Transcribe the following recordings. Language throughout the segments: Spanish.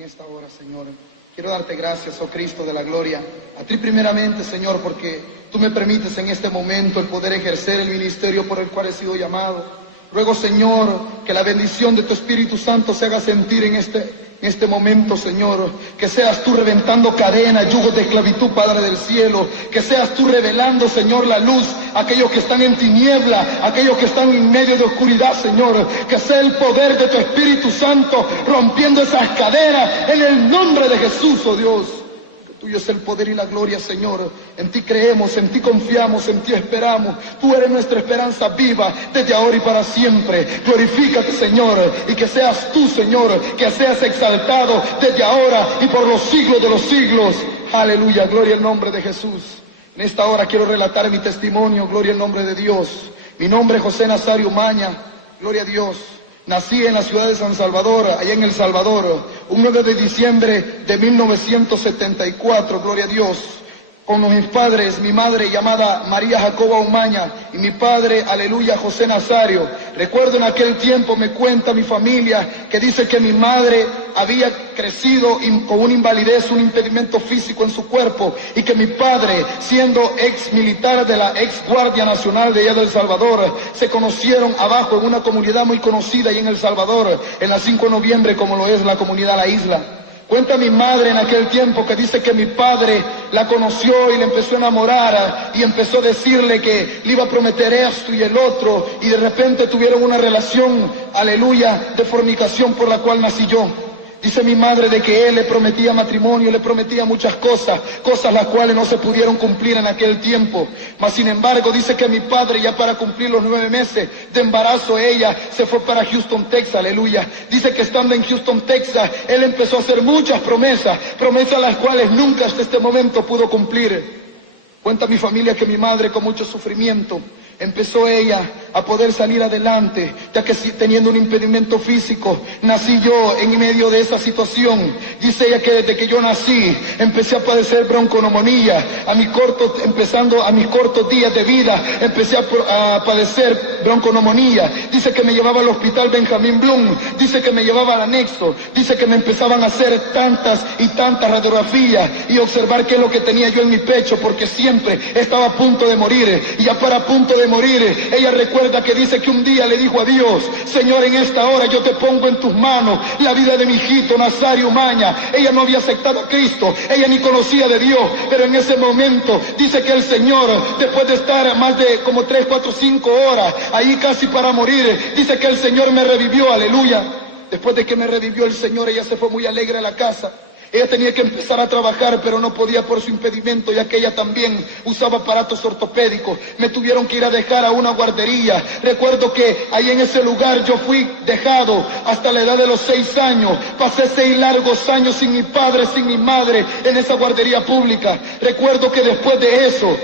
en esta hora, Señor. Quiero darte gracias, oh Cristo de la gloria, a ti primeramente, Señor, porque tú me permites en este momento el poder ejercer el ministerio por el cual he sido llamado. Ruego, Señor, que la bendición de tu Espíritu Santo se haga sentir en este momento, Señor. Que seas tú reventando cadenas, yugos de esclavitud, Padre del cielo. Que seas tú revelando, Señor, la luz a aquellos que están en tiniebla, aquellos que están en medio de oscuridad, Señor. Que sea el poder de tu Espíritu Santo rompiendo esas cadenas en el nombre de Jesús, oh Dios. Tuyo es el poder y la gloria, Señor. En ti creemos, en ti confiamos, en ti esperamos. Tú eres nuestra esperanza viva desde ahora y para siempre. Glorifícate, Señor, y que seas tú, Señor, que seas exaltado desde ahora y por los siglos de los siglos. Aleluya, gloria al nombre de Jesús. En esta hora quiero relatar mi testimonio, gloria al nombre de Dios. Mi nombre es José Nazario Umaña, gloria a Dios. Nací en la ciudad de San Salvador, allá en El Salvador, un 9 de diciembre de 1974, gloria a Dios, con mis padres, mi madre llamada María Jacoba Umaña y mi padre, aleluya, José Nazario. Recuerdo en aquel tiempo, me cuenta mi familia, que dice que mi madre había crecido con una invalidez, un impedimento físico en su cuerpo, y que mi padre, siendo ex militar de la ex Guardia Nacional de allá de El Salvador, se conocieron abajo en una comunidad muy conocida ahí en El Salvador, en la 5 de noviembre, como lo es la comunidad La Isla. Cuenta mi madre en aquel tiempo que dice que mi padre la conoció y le empezó a enamorar y empezó a decirle que le iba a prometer esto y el otro, y de repente tuvieron una relación, aleluya, de fornicación por la cual nací yo. Dice mi madre de que él le prometía matrimonio, le prometía muchas cosas las cuales no se pudieron cumplir en aquel tiempo. Mas sin embargo dice que mi padre, ya para cumplir los 9 meses de embarazo, ella se fue para Houston, Texas, aleluya. Dice que estando en Houston, Texas, él empezó a hacer muchas promesas las cuales nunca hasta este momento pudo cumplir. Cuenta mi familia que mi madre, con mucho sufrimiento, empezó ella a poder salir adelante, ya que teniendo un impedimento físico, nací yo en medio de esa situación. Dice ella que desde que yo nací, empecé a padecer bronconeumonía. Empezando a mis cortos días de vida, empecé a padecer bronconeumonía. Dice que me llevaba al hospital Benjamín Bloom, dice que me llevaba al anexo, dice que me empezaban a hacer tantas y tantas radiografías y observar qué es lo que tenía yo en mi pecho, porque siempre estaba a punto de morir. Y ya para punto de morir, ella recuerda que dice que un día le dijo a Dios: Señor, en esta hora yo te pongo en tus manos la vida de mi hijito Nazario Umaña. Ella no había aceptado a Cristo, ella ni conocía de Dios, pero en ese momento dice que el Señor, después de estar más de como 3, 4, 5 horas ahí casi para morir, dice que el Señor me revivió, aleluya. Después de que me revivió el Señor, ella se fue muy alegre a la casa. Ella tenía que empezar a trabajar, pero no podía por su impedimento, ya que ella también usaba aparatos ortopédicos. Me tuvieron que ir a dejar a una guardería. Recuerdo que ahí en ese lugar yo fui dejado hasta la edad de los 6 años. Pasé 6 largos años sin mi padre, sin mi madre, en esa guardería pública. Recuerdo que después de eso,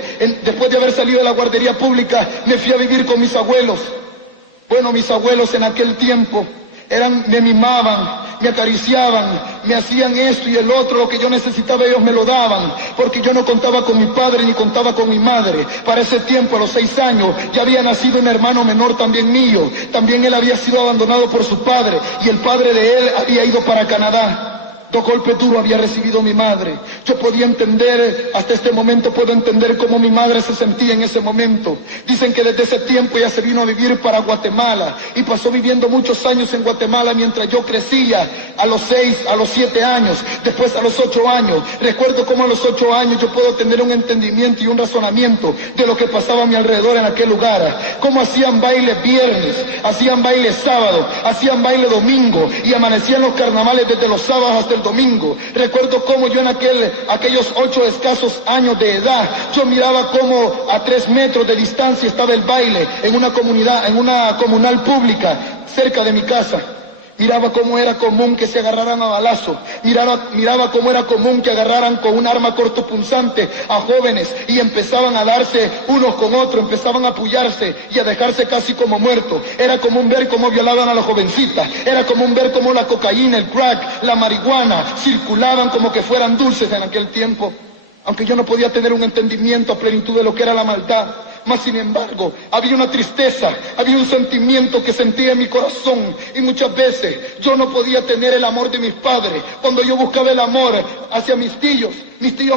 después de haber salido de la guardería pública, me fui a vivir con mis abuelos. Bueno, mis abuelos en aquel tiempo me mimaban, me acariciaban, me hacían esto y el otro, lo que yo necesitaba ellos me lo daban, porque yo no contaba con mi padre ni contaba con mi madre. Para ese tiempo, a los 6 años, ya había nacido un hermano menor también mío. También él había sido abandonado por su padre y el padre de él había ido para Canadá. 2 golpes duros había recibido mi madre. Yo podía entender, hasta este momento puedo entender cómo mi madre se sentía en ese momento. Dicen que desde ese tiempo ella se vino a vivir para Guatemala y pasó viviendo muchos años en Guatemala mientras yo crecía, a los 6, a los 7 años, después a los 8 años. Recuerdo cómo a los 8 años yo puedo tener un entendimiento y un razonamiento de lo que pasaba a mi alrededor en aquel lugar. Cómo hacían bailes viernes, hacían bailes sábado, hacían baile domingo y amanecían los carnavales desde los sábados hasta el domingo. Recuerdo cómo yo en aquellos 8 escasos años de edad, yo miraba cómo a 3 metros de distancia estaba el baile en una comunal pública cerca de mi casa. Miraba cómo era común que se agarraran a balazo. Miraba cómo era común que agarraran con un arma cortopunzante a jóvenes y empezaban a darse unos con otros, empezaban a apoyarse y a dejarse casi como muertos. Era común ver cómo violaban a las jovencitas. Era común ver cómo la cocaína, el crack, la marihuana circulaban como que fueran dulces en aquel tiempo. Aunque yo no podía tener un entendimiento a plenitud de lo que era la maldad, Mas sin embargo, había una tristeza, había un sentimiento que sentía en mi corazón. Y muchas veces yo no podía tener el amor de mis padres. Cuando yo buscaba el amor hacia mis tíos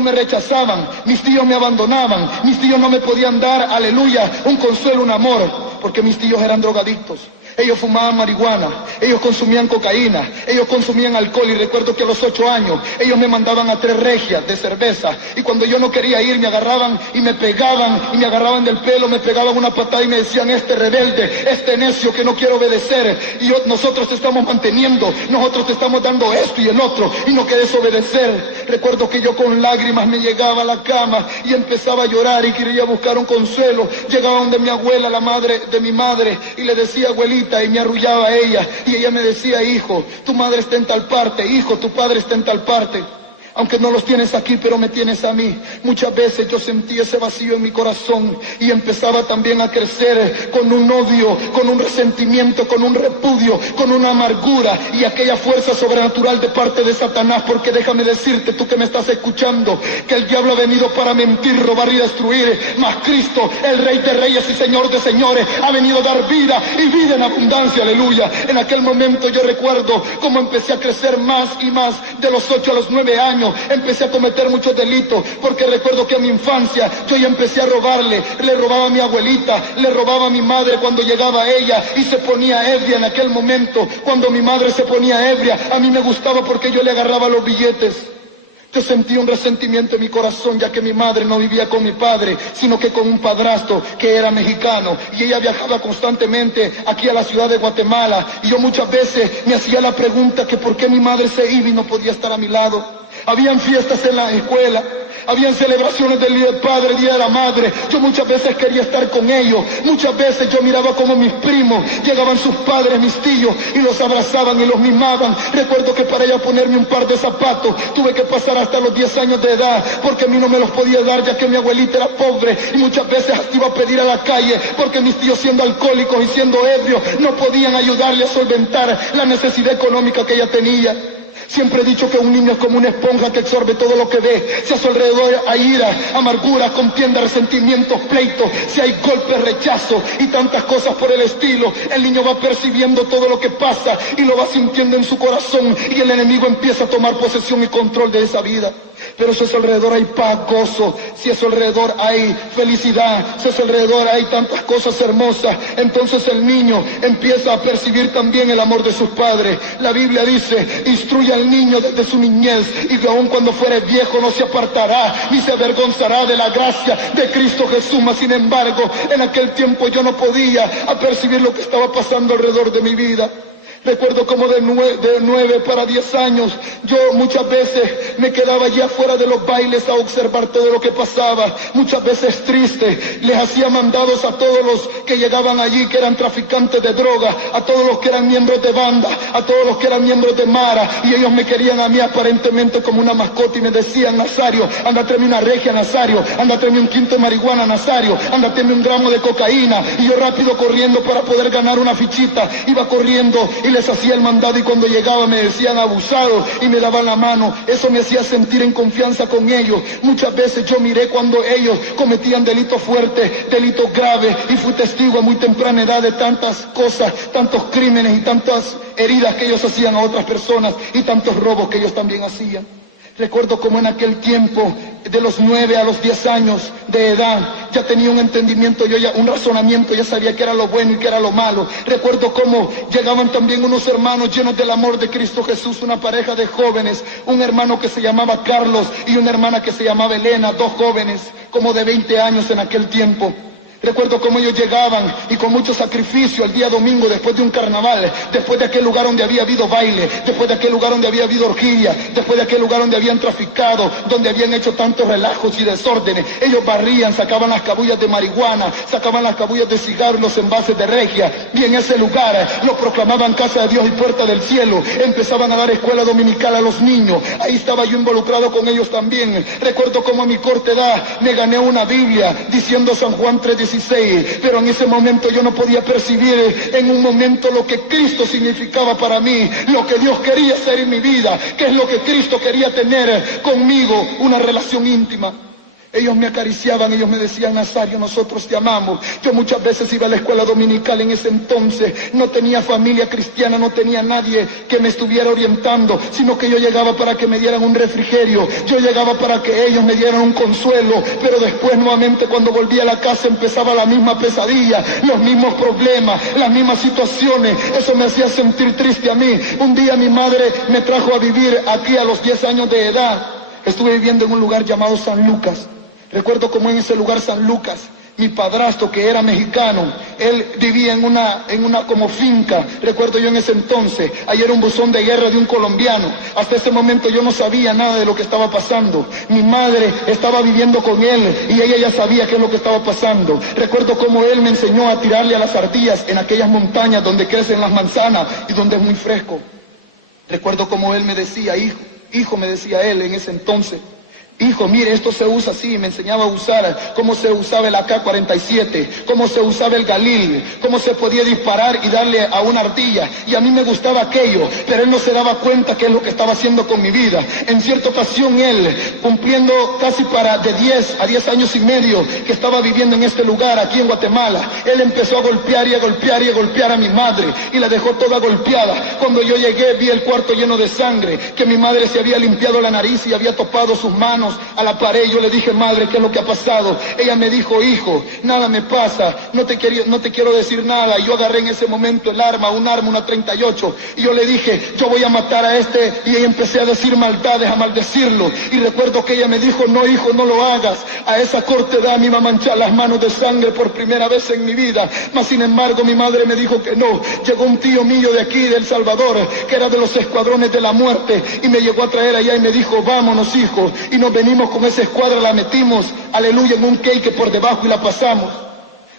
me rechazaban, mis tíos me abandonaban, mis tíos no me podían dar, aleluya, un consuelo, un amor, porque mis tíos eran drogadictos. Ellos fumaban marihuana, ellos consumían cocaína, ellos consumían alcohol. Y recuerdo que a los 8 años ellos me mandaban a 3 regias de cerveza. Y cuando yo no quería ir, me agarraban y me pegaban, y me agarraban del pelo, me pegaban una patada y me decían: este rebelde, este necio que no quiere obedecer. Y nosotros te estamos manteniendo, nosotros te estamos dando esto y el otro, y no quieres obedecer. Recuerdo que yo con lágrimas me llegaba a la cama y empezaba a llorar y quería buscar un consuelo. Llegaba donde mi abuela, la madre de mi madre, y le decía: abuelita, y me arrullaba a ella, y ella me decía: hijo, tu madre está en tal parte, hijo, tu padre está en tal parte. Aunque no los tienes aquí, pero me tienes a mí. Muchas veces yo sentí ese vacío en mi corazón y empezaba también a crecer con un odio, con un resentimiento, con un repudio, con una amargura y aquella fuerza sobrenatural de parte de Satanás. Porque déjame decirte, tú que me estás escuchando, que el diablo ha venido para mentir, robar y destruir, mas Cristo, el Rey de Reyes y Señor de Señores, ha venido a dar vida y vida en abundancia, aleluya. En aquel momento yo recuerdo cómo empecé a crecer más y más. De los 8 a los 9 años empecé a cometer muchos delitos, porque recuerdo que en mi infancia yo ya empecé a robarle, le robaba a mi abuelita, le robaba a mi madre cuando llegaba ella y se ponía ebria. En aquel momento, cuando mi madre se ponía ebria, a mí me gustaba porque yo le agarraba los billetes. Yo sentí un resentimiento en mi corazón, ya que mi madre no vivía con mi padre, sino que con un padrastro que era mexicano, y ella viajaba constantemente aquí a la ciudad de Guatemala, y yo muchas veces me hacía la pregunta que por qué mi madre se iba y no podía estar a mi lado. Habían fiestas en la escuela, habían celebraciones del Día del Padre, Día de la Madre. Yo muchas veces quería estar con ellos. Muchas veces yo miraba como mis primos, llegaban sus padres, mis tíos, y los abrazaban y los mimaban. Recuerdo que para ella ponerme un par de zapatos tuve que pasar hasta los 10 años de edad, porque a mí no me los podía dar, ya que mi abuelita era pobre, y muchas veces hasta iba a pedir a la calle, porque mis tíos, siendo alcohólicos y siendo ebrios, no podían ayudarle a solventar la necesidad económica que ella tenía. Siempre he dicho que un niño es como una esponja que absorbe todo lo que ve. Si a su alrededor hay ira, amargura, contienda, resentimientos, pleitos, si hay golpes, rechazo y tantas cosas por el estilo, el niño va percibiendo todo lo que pasa y lo va sintiendo en su corazón, y el enemigo empieza a tomar posesión y control de esa vida. Pero si a su alrededor hay paz, gozo, si a su alrededor hay felicidad, si a su alrededor hay tantas cosas hermosas, entonces el niño empieza a percibir también el amor de sus padres. La Biblia dice: instruye al niño desde su niñez, y aun cuando fuere viejo no se apartará ni se avergonzará de la gracia de Cristo Jesús. Mas sin embargo, en aquel tiempo yo no podía percibir lo que estaba pasando alrededor de mi vida. Recuerdo como de 9 para 10 años, yo muchas veces me quedaba allá afuera de los bailes a observar todo lo que pasaba. Muchas veces triste, les hacía mandados a todos los que llegaban allí, que eran traficantes de droga, a todos los que eran miembros de banda, a todos los que eran miembros de Mara, y ellos me querían a mí aparentemente como una mascota, y me decían: Nazario, anda, tráeme una regia, Nazario, anda, tráeme un quinto de marihuana, Nazario, anda, tráeme un gramo de cocaína. Y yo rápido corriendo para poder ganar una fichita, iba corriendo y les hacía el mandado, y cuando llegaba me decían abusado y me daban la mano. Eso me hacía sentir en confianza con ellos. Muchas veces yo miré cuando ellos cometían delitos fuertes, delitos graves, y fui testigo a muy temprana edad de tantas cosas, tantos crímenes y tantas heridas que ellos hacían a otras personas, y tantos robos que ellos también hacían. Recuerdo como en aquel tiempo, de los 9 a los 10 años de edad, ya tenía un entendimiento, yo ya un razonamiento, ya sabía qué era lo bueno y qué era lo malo. Recuerdo cómo llegaban también unos hermanos llenos del amor de Cristo Jesús, una pareja de jóvenes, un hermano que se llamaba Carlos y una hermana que se llamaba Elena, 2 jóvenes como de 20 años en aquel tiempo. Recuerdo cómo ellos llegaban y con mucho sacrificio el día domingo, después de un carnaval, después de aquel lugar donde había habido baile, después de aquel lugar donde había habido orgía, después de aquel lugar donde habían traficado, donde habían hecho tantos relajos y desórdenes. Ellos barrían, sacaban las cabullas de marihuana, sacaban las cabullas de cigarros, los envases de regia, y en ese lugar lo proclamaban casa de Dios y puerta del cielo. Empezaban a dar escuela dominical a los niños. Ahí estaba yo involucrado con ellos también. Recuerdo cómo a mi corta edad me gané una Biblia diciendo San Juan 3:16, pero en ese momento yo no podía percibir en un momento lo que Cristo significaba para mí, lo que Dios quería hacer en mi vida, qué es lo que Cristo quería tener conmigo, una relación íntima. Ellos me acariciaban, ellos me decían: Nazario, nosotros te amamos. Yo muchas veces iba a la escuela dominical en ese entonces, no tenía familia cristiana, no tenía nadie que me estuviera orientando, sino que yo llegaba para que me dieran un refrigerio, yo llegaba para que ellos me dieran un consuelo, pero después nuevamente cuando volví a la casa empezaba la misma pesadilla, los mismos problemas, las mismas situaciones. Eso me hacía sentir triste a mí. Un día mi madre me trajo a vivir aquí a los 10 años de edad. Estuve viviendo en un lugar llamado San Lucas. Recuerdo como en ese lugar San Lucas, mi padrastro, que era mexicano, él vivía en una como finca. Recuerdo yo en ese entonces, ahí era un buzón de guerra de un colombiano. Hasta ese momento yo no sabía nada de lo que estaba pasando. Mi madre estaba viviendo con él y ella ya sabía qué es lo que estaba pasando. Recuerdo como él me enseñó a tirarle a las ardillas en aquellas montañas donde crecen las manzanas y donde es muy fresco. Recuerdo como él me decía: hijo, me decía él en ese entonces, hijo, mire, esto se usa así. Me enseñaba a usar cómo se usaba el AK-47, cómo se usaba el Galil, cómo se podía disparar y darle a una ardilla. Y a mí me gustaba aquello, pero él no se daba cuenta qué es lo que estaba haciendo con mi vida. En cierta ocasión él, cumpliendo casi de 10 a 10 años y medio que estaba viviendo en este lugar, aquí en Guatemala, él empezó a golpear y a golpear y a golpear a mi madre y la dejó toda golpeada. Cuando yo llegué vi el cuarto lleno de sangre, que mi madre se había limpiado la nariz y había topado sus manos a la pared. Yo le dije: madre, ¿qué es lo que ha pasado? Ella me dijo: hijo, nada me pasa, no te quiero decir nada. Y yo agarré en ese momento el arma, una 38, y yo le dije: yo voy a matar a este. Y ella empecé a decir maldades, a maldecirlo. Y recuerdo que ella me dijo: no, hijo, no lo hagas. A esa corta edad me iba a manchar las manos de sangre por primera vez en mi vida. Mas sin embargo mi madre me dijo que no. Llegó un tío mío de aquí, de El Salvador, que era de los escuadrones de la muerte, y me llegó a traer allá y me dijo: vámonos, hijo. Y nos venimos con esa escuadra, la metimos, aleluya, en un cake por debajo y la pasamos.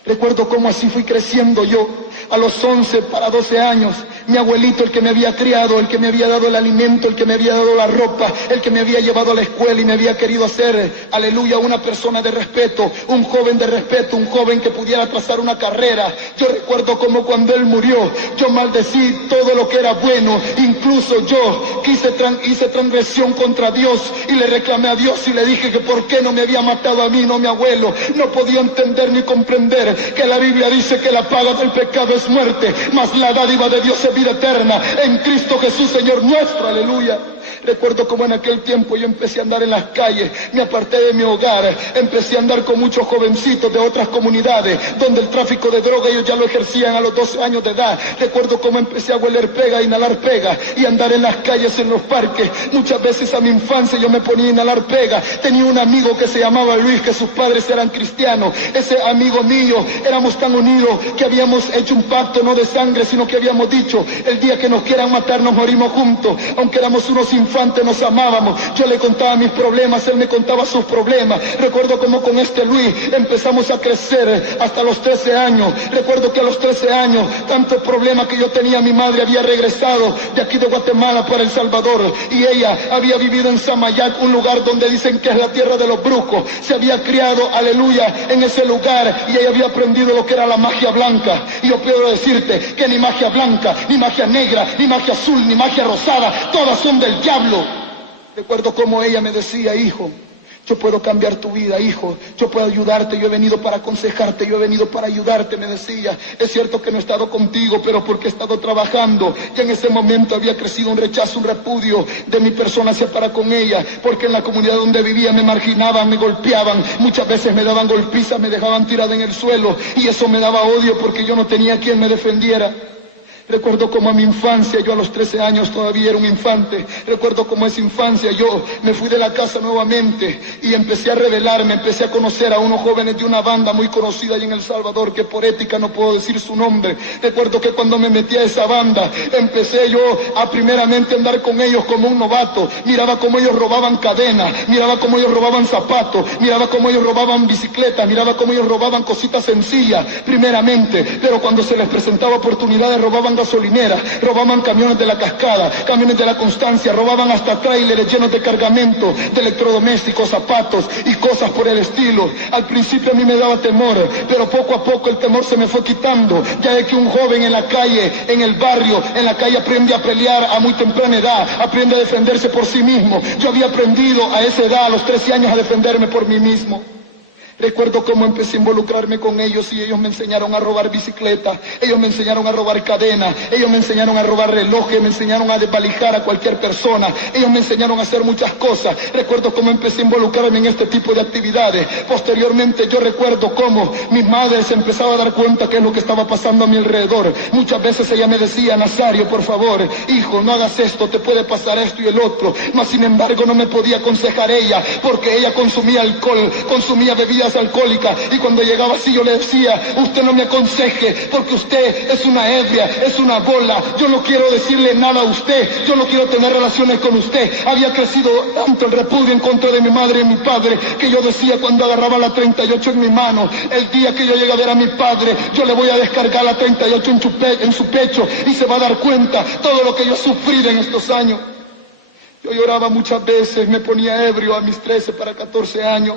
Recuerdo cómo así fui creciendo yo. A los 11 para 12 años, mi abuelito, el que me había criado, el que me había dado el alimento, el que me había dado la ropa, el que me había llevado a la escuela y me había querido hacer, aleluya, una persona de respeto, un joven de respeto, un joven que pudiera trazar una carrera. Yo recuerdo cómo cuando él murió, yo maldecí todo lo que era bueno. Incluso yo hice transgresión contra Dios y le reclamé a Dios y le dije que por qué no me había matado a mí, no a mi abuelo. No podía entender ni comprender que la Biblia dice que la paga del pecado es muerte, mas la dádiva de Dios es vida eterna en Cristo Jesús, Señor nuestro, aleluya. Recuerdo como en aquel tiempo yo empecé a andar en las calles, me aparté de mi hogar, empecé a andar con muchos jovencitos de otras comunidades, donde el tráfico de droga ellos ya lo ejercían a los 12 años de edad. Recuerdo cómo empecé a hueler pega, a inhalar pega, y andar en las calles, en los parques. Muchas veces a mi infancia yo me ponía a inhalar pega. Tenía un amigo que se llamaba Luis, que sus padres eran cristianos. Ese amigo mío, éramos tan unidos que habíamos hecho un pacto, no de sangre, sino que habíamos dicho: el día que nos quieran matar nos morimos juntos. Aunque éramos unos infantes, nos amábamos. Yo le contaba mis problemas, él me contaba sus problemas. Recuerdo como con este Luis empezamos a crecer hasta los 13 años. Recuerdo que a los 13 años, tanto problema que yo tenía, mi madre había regresado de aquí de Guatemala para El Salvador, y ella había vivido en Samayac, un lugar donde dicen que es la tierra de los brujos. Se había criado, aleluya, en ese lugar, y ella había aprendido lo que era la magia blanca. Y yo puedo decirte que ni magia blanca, ni magia negra, ni magia azul, ni magia rosada, todas son del diablo. Recuerdo cómo ella me decía: hijo, yo puedo cambiar tu vida, hijo, yo puedo ayudarte, yo he venido para aconsejarte, yo he venido para ayudarte, me decía. Es cierto que no he estado contigo, pero porque he estado trabajando. Y en ese momento había crecido un rechazo, un repudio de mi persona hacia para con ella, porque en la comunidad donde vivía me marginaban, me golpeaban, muchas veces me daban golpizas, me dejaban tirada en el suelo, y eso me daba odio porque yo no tenía quien me defendiera. Recuerdo como a mi infancia, yo a los 13 años todavía era un infante. Recuerdo como a esa infancia yo me fui de la casa nuevamente y empecé a rebelarme, empecé a conocer a unos jóvenes de una banda muy conocida allí en El Salvador, que por ética no puedo decir su nombre. Recuerdo que cuando me metí a esa banda, empecé yo a primeramente andar con ellos como un novato. Miraba cómo ellos robaban cadenas, miraba cómo ellos robaban zapatos, miraba cómo ellos robaban bicicletas, miraba cómo ellos robaban cositas sencillas primeramente, pero cuando se les presentaba oportunidades robaban gasolineras, robaban camiones de la Cascada, camiones de la Constancia, robaban hasta tráileres llenos de cargamento, de electrodomésticos, zapatos y cosas por el estilo. Al principio a mí me daba temor, pero poco a poco el temor se me fue quitando, ya de que un joven en la calle, en el barrio, en la calle aprende a pelear a muy temprana edad, aprende a defenderse por sí mismo. Yo había aprendido a esa edad, a los 13 años, a defenderme por mí mismo. Recuerdo cómo empecé a involucrarme con ellos y ellos me enseñaron a robar bicicletas, ellos me enseñaron a robar cadenas, ellos me enseñaron a robar relojes, me enseñaron a desvalijar a cualquier persona, ellos me enseñaron a hacer muchas cosas. Recuerdo cómo empecé a involucrarme en este tipo de actividades. Posteriormente yo recuerdo cómo mi madre se empezaba a dar cuenta que es lo que estaba pasando a mi alrededor. Muchas veces ella me decía: Nazario, por favor, hijo, no hagas esto, te puede pasar esto y el otro. Mas sin embargo no me podía aconsejar ella, porque ella consumía alcohol, consumía bebidas alcohólica, y cuando llegaba así yo le decía: usted no me aconseje, porque usted es una ebria, es una bola, yo no quiero decirle nada a usted, yo no quiero tener relaciones con usted. Había crecido tanto el repudio en contra de mi madre y mi padre, que yo decía cuando agarraba la 38 en mi mano: el día que yo llegue a ver a mi padre, yo le voy a descargar la 38 en su pecho, y se va a dar cuenta todo lo que yo he sufrido en estos años. Yo lloraba muchas veces, me ponía ebrio a mis 13 para 14 años,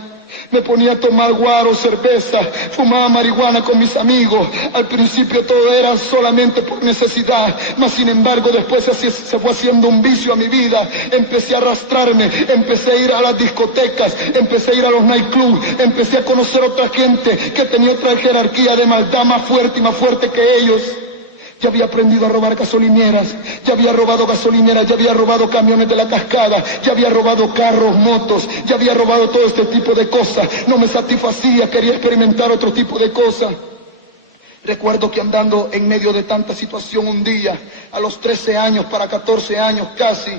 me ponía a tomar guaro, cerveza, fumaba marihuana con mis amigos. Al principio todo era solamente por necesidad, mas sin embargo después se fue haciendo un vicio a mi vida. Empecé a arrastrarme, empecé a ir a las discotecas, empecé a ir a los nightclubs, empecé a conocer a otra gente que tenía otra jerarquía de maldad más fuerte y más fuerte que ellos. Ya había aprendido a robar gasolineras, ya había robado gasolineras, ya había robado camiones de la Cascada, ya había robado carros, motos, ya había robado todo este tipo de cosas. No me satisfacía, quería experimentar otro tipo de cosas. Recuerdo que andando en medio de tanta situación un día, a los 13 años para 14 años casi,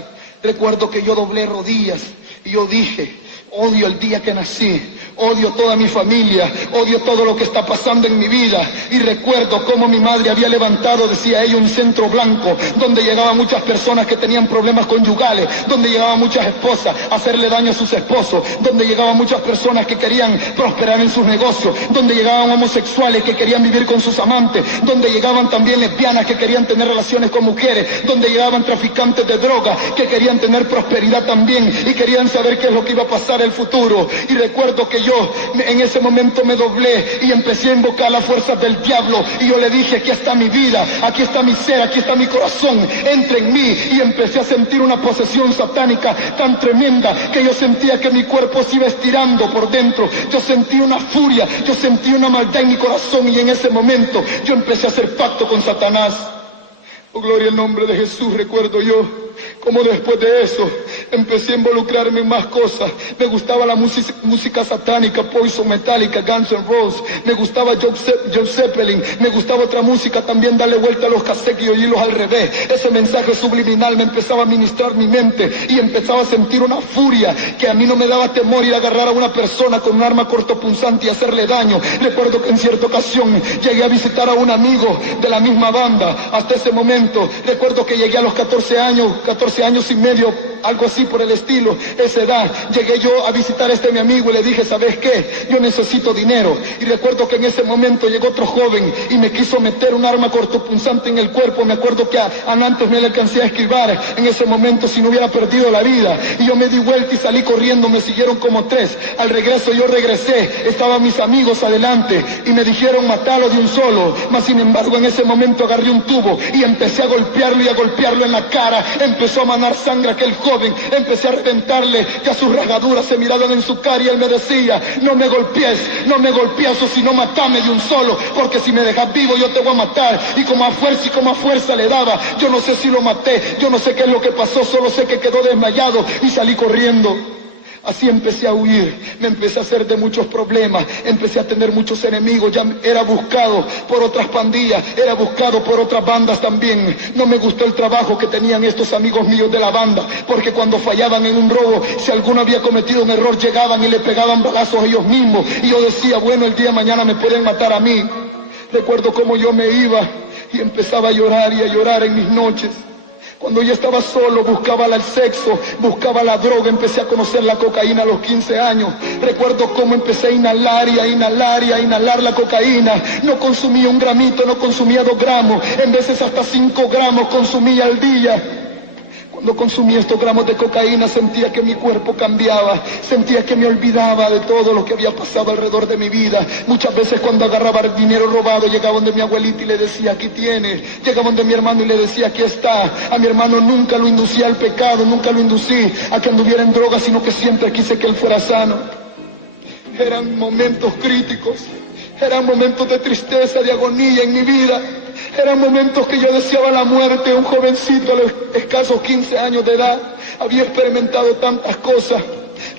recuerdo que yo doblé rodillas y yo dije: odio el día que nací, odio toda mi familia, odio todo lo que está pasando en mi vida. Y recuerdo cómo mi madre había levantado, decía ella, un centro blanco, donde llegaban muchas personas que tenían problemas conyugales, donde llegaban muchas esposas a hacerle daño a sus esposos, donde llegaban muchas personas que querían prosperar en sus negocios, donde llegaban homosexuales que querían vivir con sus amantes, donde llegaban también lesbianas que querían tener relaciones con mujeres, donde llegaban traficantes de droga que querían tener prosperidad también y querían saber qué es lo que iba a pasar en el futuro. Y recuerdo que yo en ese momento me doblé y empecé a invocar las fuerzas del diablo, y yo le dije: aquí está mi vida, aquí está mi ser, aquí está mi corazón, entra en mí. Y empecé a sentir una posesión satánica tan tremenda que yo sentía que mi cuerpo se iba estirando por dentro. Yo sentí una furia, yo sentí una maldad en mi corazón, y en ese momento yo empecé a hacer pacto con Satanás. Oh, gloria al nombre de Jesús. Recuerdo yo como después de eso empecé a involucrarme en más cosas. Me gustaba la música satánica, Poison, Metallica, Guns N' Roses. Me gustaba John Zeppelin. Me gustaba otra música también, darle vuelta a los cassettes y oírlos al revés. Ese mensaje subliminal me empezaba a ministrar mi mente, y empezaba a sentir una furia que a mí no me daba temor ir a agarrar a una persona con un arma cortopunzante y hacerle daño. Recuerdo que en cierta ocasión llegué a visitar a un amigo de la misma banda. Hasta ese momento recuerdo que llegué a los 14 años y medio, algo así por el estilo, esa edad. Llegué yo a visitar a mi amigo y le dije: ¿sabes qué? Yo necesito dinero. Y recuerdo que en ese momento llegó otro joven y me quiso meter un arma cortopunzante en el cuerpo. Me acuerdo que antes me le alcancé a esquivar en ese momento, si no hubiera perdido la vida. Y yo me di vuelta y salí corriendo, me siguieron como 3. Al regreso yo regresé, estaban mis amigos adelante y me dijeron: matalo de un solo. Mas sin embargo en ese momento agarré un tubo y empecé a golpearlo y a golpearlo en la cara. Empezó a manar sangre aquel joven, empecé a reventarle, ya sus rasgaduras se miraban en su cara, y él me decía: no me golpees, o si no matame de un solo, porque si me dejas vivo yo te voy a matar. Y como a fuerza le daba. Yo no sé si lo maté, yo no sé qué es lo que pasó, solo sé que quedó desmayado y salí corriendo. Así empecé a huir, me empecé a hacer de muchos problemas, empecé a tener muchos enemigos, ya era buscado por otras pandillas, era buscado por otras bandas también. No me gustó el trabajo que tenían estos amigos míos de la banda, porque cuando fallaban en un robo, si alguno había cometido un error, llegaban y le pegaban balazos a ellos mismos. Y yo decía: bueno, el día de mañana me pueden matar a mí. Recuerdo cómo yo me iba y empezaba a llorar en mis noches. Cuando yo estaba solo, buscaba el sexo, buscaba la droga, empecé a conocer la cocaína a los 15 años. Recuerdo cómo empecé a inhalar y a inhalar y a inhalar la cocaína. No consumía un gramito, no consumía 2 gramos, en veces hasta 5 gramos consumía al día. Cuando consumía estos gramos de cocaína sentía que mi cuerpo cambiaba, sentía que me olvidaba de todo lo que había pasado alrededor de mi vida. Muchas veces cuando agarraba el dinero robado llegaba donde mi abuelita y le decía, aquí tiene. Llegaba donde mi hermano y le decía, aquí está. A mi hermano nunca lo inducía al pecado, nunca lo inducí a que anduviera en drogas, sino que siempre quise que él fuera sano. Eran momentos críticos, eran momentos de tristeza, de agonía en mi vida. Eran momentos que yo deseaba la muerte. Un jovencito a los escasos 15 años de edad había experimentado tantas cosas.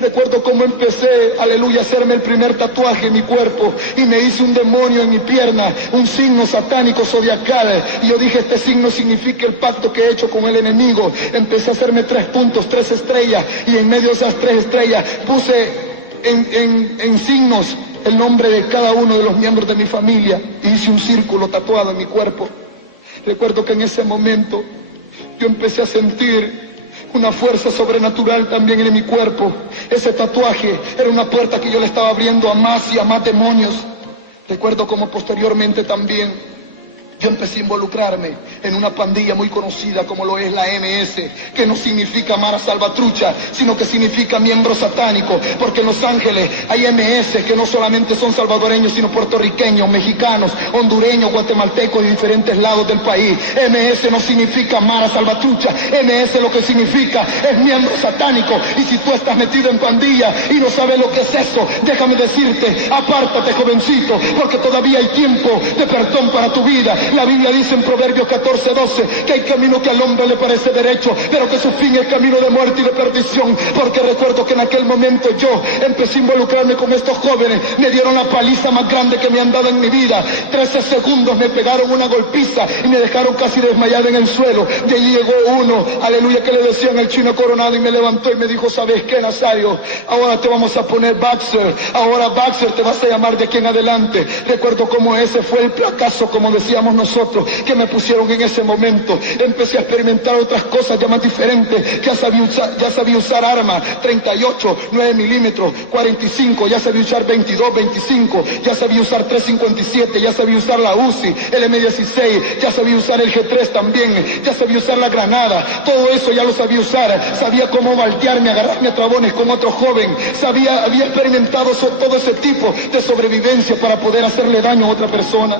Recuerdo cómo empecé, aleluya, a hacerme el primer tatuaje en mi cuerpo y me hice un demonio en mi pierna, un signo satánico zodiacal, y yo dije, este signo significa el pacto que he hecho con el enemigo. Empecé a hacerme 3 puntos, 3 estrellas, y en medio de esas 3 estrellas puse en signos el nombre de cada uno de los miembros de mi familia, y hice un círculo tatuado en mi cuerpo. Recuerdo que en ese momento yo empecé a sentir una fuerza sobrenatural también en mi cuerpo. Ese tatuaje era una puerta que yo le estaba abriendo a más y a más demonios. Recuerdo como posteriormente también yo empecé a involucrarme en una pandilla muy conocida como lo es la MS, que no significa Mara Salvatrucha, sino que significa miembro satánico, porque en Los Ángeles hay MS que no solamente son salvadoreños, sino puertorriqueños, mexicanos, hondureños, guatemaltecos de diferentes lados del país. MS no significa Mara Salvatrucha, MS lo que significa es miembro satánico. Y si tú estás metido en pandilla y no sabes lo que es eso, déjame decirte, apártate, jovencito, porque todavía hay tiempo de perdón para tu vida. La Biblia dice en Proverbios 14:12 que hay camino que al hombre le parece derecho, pero que su fin es camino de muerte y de perdición. Porque recuerdo que en aquel momento yo empecé a involucrarme con estos jóvenes. Me dieron la paliza más grande que me han dado en mi vida. 13 segundos me pegaron una golpiza y me dejaron casi desmayado en el suelo. De allí llegó uno, aleluya, que le decían el Chino Coronado, y me levantó y me dijo, ¿sabes qué, Nazario? Ahora te vamos a poner Baxter. Ahora Baxter te vas a llamar de aquí en adelante. Recuerdo cómo ese fue el fracaso, como decíamos nosotros, que me pusieron en ese momento. Empecé a experimentar otras cosas ya más diferentes. Ya sabía usar armas 38, 9 milímetros, 45, ya sabía usar 22, 25, ya sabía usar 357, ya sabía usar la Uzi, el M16, ya sabía usar el G3 también, ya sabía usar la granada. Todo eso ya lo sabía usar. Sabía cómo voltearme, agarrarme a trabones con otro joven. Había experimentado todo ese tipo de sobrevivencia para poder hacerle daño a otra persona.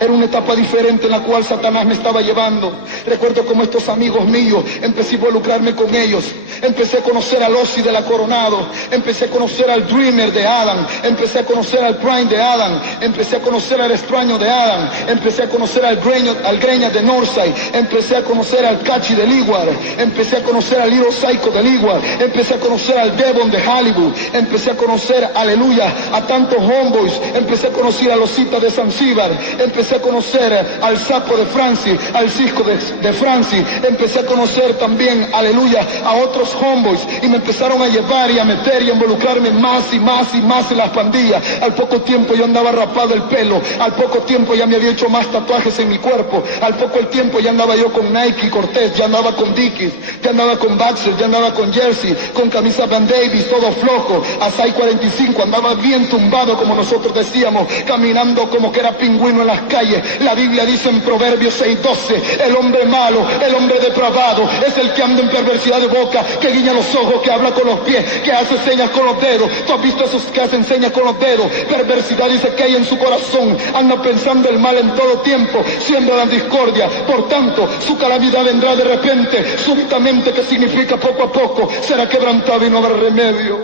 Era una etapa diferente en la cual Satanás me estaba llevando. Recuerdo como estos amigos míos, empecé a involucrarme con ellos. Empecé a conocer al Ozzy de la Coronado. Empecé a conocer al Dreamer de Adam. Empecé a conocer al Prime de Adam. Empecé a conocer al Extraño de Adam. Empecé a conocer al Greña de Northside. Empecé a conocer al Cachi de Leeward. Empecé a conocer al Little Psycho de Leeward. Empecé a conocer al Devon de Hollywood. Empecé a conocer, aleluya, a tantos homeboys. Empecé a conocer a los Citas de Zanzíbar. Empecé a conocer al Sapo de Francis, al Cisco de Francis. Empecé a conocer también, aleluya, a otros homeboys, y me empezaron a llevar y a meter y a involucrarme más y más y más en las pandillas. Al poco tiempo yo andaba rapado el pelo, al poco tiempo ya me había hecho más tatuajes en mi cuerpo, al poco el tiempo ya andaba yo con Nike, Cortez, ya andaba con Dickies, ya andaba con Baxter, ya andaba con Jersey, con camisa Van Davis, todo flojo, Asai 45, andaba bien tumbado, como nosotros decíamos, caminando como que era pingüino en las calles. La Biblia dice en Proverbios 6:12, el hombre malo, el hombre depravado, es el que anda en perversidad de boca, que guiña los ojos, que habla con los pies, que hace señas con los dedos. Tú has visto esos que hacen señas con los dedos. Perversidad dice que hay en su corazón, anda pensando el mal en todo tiempo, siembra la discordia. Por tanto, su calamidad vendrá de repente, súbitamente, que significa poco a poco, será quebrantado y no habrá remedio.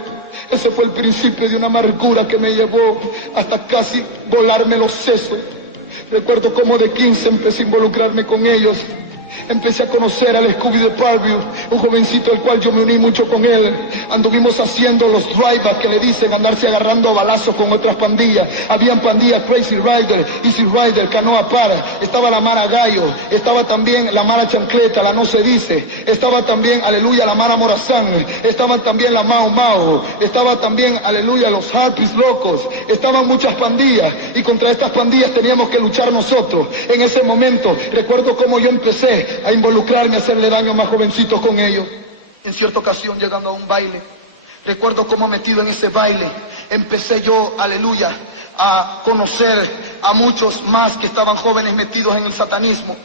Ese fue el principio de una amargura que me llevó hasta casi volarme los sesos. Recuerdo cómo de 15 empecé a involucrarme con ellos. Empecé a conocer al Scooby de Parview, un jovencito al cual yo me uní mucho con él. Anduvimos haciendo los drive-backs que le dicen, andarse agarrando a balazos con otras pandillas. Habían pandillas Crazy Rider, Easy Rider, Canoa Para. Estaba la Mara Gallo, estaba también la Mara Chancleta, la No Se Dice. Estaba también, aleluya, la Mara Morazán. Estaban también la Mao Mao. Estaba también, aleluya, los Harpies Locos. Estaban muchas pandillas, y contra estas pandillas teníamos que luchar nosotros. En ese momento recuerdo cómo yo empecé empecé a involucrarme, a hacerle daño a más jovencitos con ellos. En cierta ocasión, llegando a un baile, recuerdo cómo metido en ese baile, empecé yo, aleluya, a conocer a muchos más que estaban jóvenes metidos en el satanismo.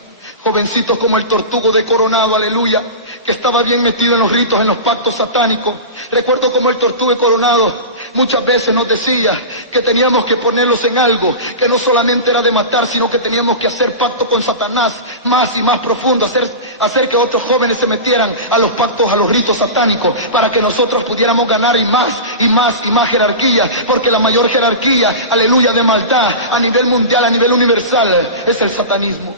Jovencitos como el Tortugo de Coronado, aleluya, que estaba bien metido en los ritos, en los pactos satánicos. Recuerdo como el Tortugo de Coronado muchas veces nos decía que teníamos que ponerlos en algo, que no solamente era de matar, sino que teníamos que hacer pacto con Satanás más y más profundo, hacer que otros jóvenes se metieran a los pactos, a los ritos satánicos, para que nosotros pudiéramos ganar y más jerarquía, porque la mayor jerarquía, aleluya, de maldad a nivel mundial, a nivel universal, es el satanismo.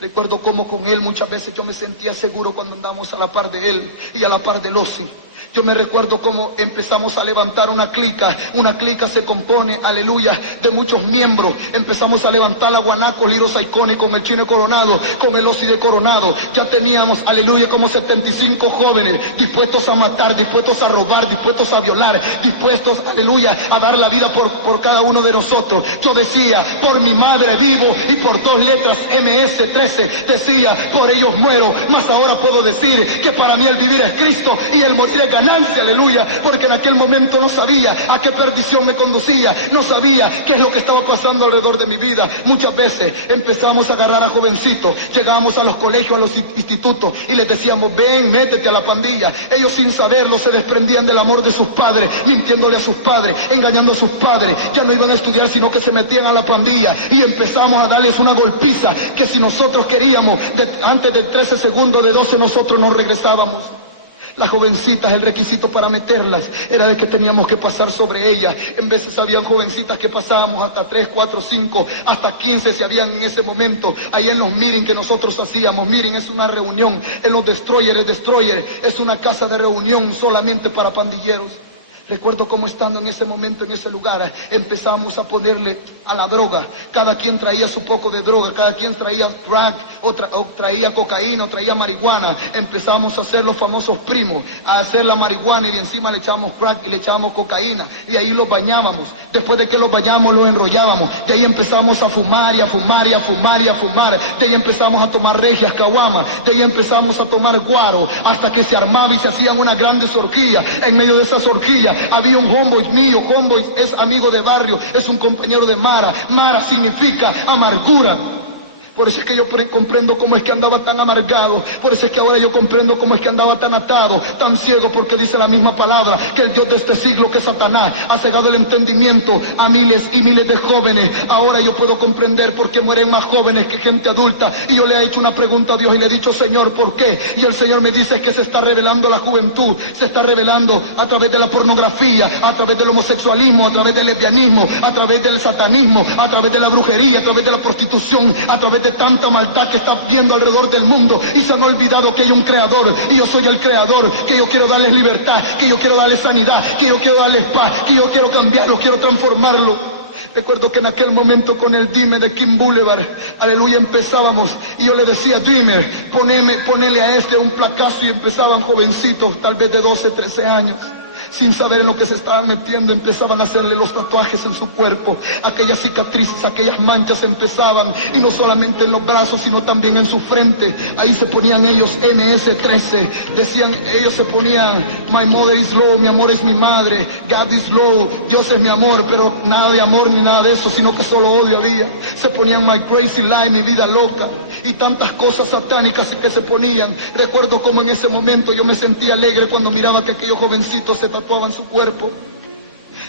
Recuerdo cómo con él muchas veces yo me sentía seguro cuando andábamos a la par de él y a la par de Losi. Yo me recuerdo cómo empezamos a levantar una clica se compone, aleluya, de muchos miembros. Empezamos a levantar la Guanaco, Liro Saiconi, con el Chino Coronado, con el Osi de Coronado. Ya teníamos, aleluya, como 75 jóvenes dispuestos a matar, dispuestos a robar, dispuestos a violar, dispuestos, aleluya, a dar la vida por cada uno de nosotros. Yo decía, por mi madre vivo, y por 2 letras MS-13, decía, por ellos muero, mas ahora puedo decir que para mí el vivir es Cristo y el morir es ganancia, aleluya, porque en aquel momento no sabía a qué perdición me conducía, no sabía qué es lo que estaba pasando alrededor de mi vida. Muchas veces empezamos a agarrar a jovencitos, llegábamos a los colegios, a los institutos y les decíamos, ven, métete a la pandilla. Ellos sin saberlo se desprendían del amor de sus padres, mintiéndole a sus padres, engañando a sus padres. Ya no iban a estudiar, sino que se metían a la pandilla y empezamos a darles una golpiza que si nosotros queríamos, antes de 13 segundos, de 12, nosotros nos regresábamos. Las jovencitas, el requisito para meterlas era de que teníamos que pasar sobre ellas. En veces habían jovencitas que pasábamos hasta 3, 4, 5, hasta 15 se habían en ese momento. Ahí en los meetings que nosotros hacíamos. Meeting es una reunión. En los Destroyer, el Destroyer es una casa de reunión solamente para pandilleros. Recuerdo cómo estando en ese momento, en ese lugar, empezamos a ponerle a la droga. Cada quien traía su poco de droga, cada quien traía crack, o traía cocaína, o traía marihuana. Empezamos a hacer los famosos primos, a hacer la marihuana y encima le echábamos crack y le echábamos cocaína. Y ahí los bañábamos. Después de que los bañábamos, los enrollábamos. De ahí empezamos a fumar y a fumar y a fumar y a fumar. De ahí empezamos a tomar regias, caguamas. De ahí empezamos a tomar guaro, hasta que se armaba y se hacían una grande orgía. En medio de esas orgías había un homeboy mío. Homeboy es amigo de barrio, es un compañero de Mara. Mara significa amargura. Por eso es que yo comprendo cómo es que andaba tan amargado. Por eso es que ahora yo comprendo cómo es que andaba tan atado, tan ciego, porque dice la misma palabra que el Dios de este siglo, que es Satanás, ha cegado el entendimiento a miles y miles de jóvenes. Ahora yo puedo comprender por qué mueren más jóvenes que gente adulta. Y yo le he hecho una pregunta a Dios y le he dicho, Señor, ¿por qué? Y el Señor me dice que se está revelando la juventud, se está revelando a través de la pornografía, a través del homosexualismo, a través del lesbianismo, a través del satanismo, a través de la brujería, a través de la prostitución, a través de tanta maldad que está viendo alrededor del mundo, y se han olvidado que hay un creador, y yo soy el creador, que yo quiero darles libertad, que yo quiero darles sanidad, que yo quiero darles paz, que yo quiero cambiarlo, quiero transformarlo. Recuerdo que en aquel momento con el Dime de King Boulevard, aleluya, empezábamos, y yo le decía, Dreamer, ponele a este un placazo, y empezaban jovencitos, tal vez de 12, 13 años. Sin saber en lo que se estaban metiendo, empezaban a hacerle los tatuajes en su cuerpo. Aquellas cicatrices, aquellas manchas empezaban, y no solamente en los brazos, sino también en su frente. Ahí se ponían ellos MS-13, decían, ellos se ponían, My mother is low, mi amor es mi madre, God is low, Dios es mi amor, pero nada de amor ni nada de eso, sino que solo odio había. Se ponían My crazy life, mi vida loca, y tantas cosas satánicas que se ponían. Recuerdo como en ese momento yo me sentía alegre cuando miraba que aquellos jovencitos se tatuaban su cuerpo.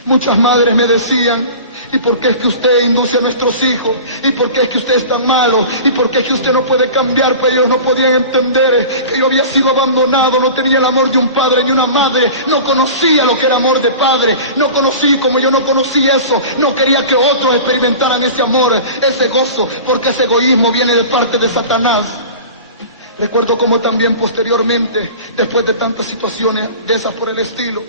Muchas madres me decían, ¿y por qué es que usted induce a nuestros hijos? ¿Y por qué es que usted es tan malo? ¿Y por qué es que usted no puede cambiar? Pues ellos no podían entender que yo había sido abandonado, no tenía el amor de un padre ni una madre, no conocía lo que era amor de padre, no conocí como yo no conocí eso, no quería que otros experimentaran ese amor, ese gozo, porque ese egoísmo viene de parte de Satanás. Recuerdo como también posteriormente, después de tantas situaciones de esas por el estilo,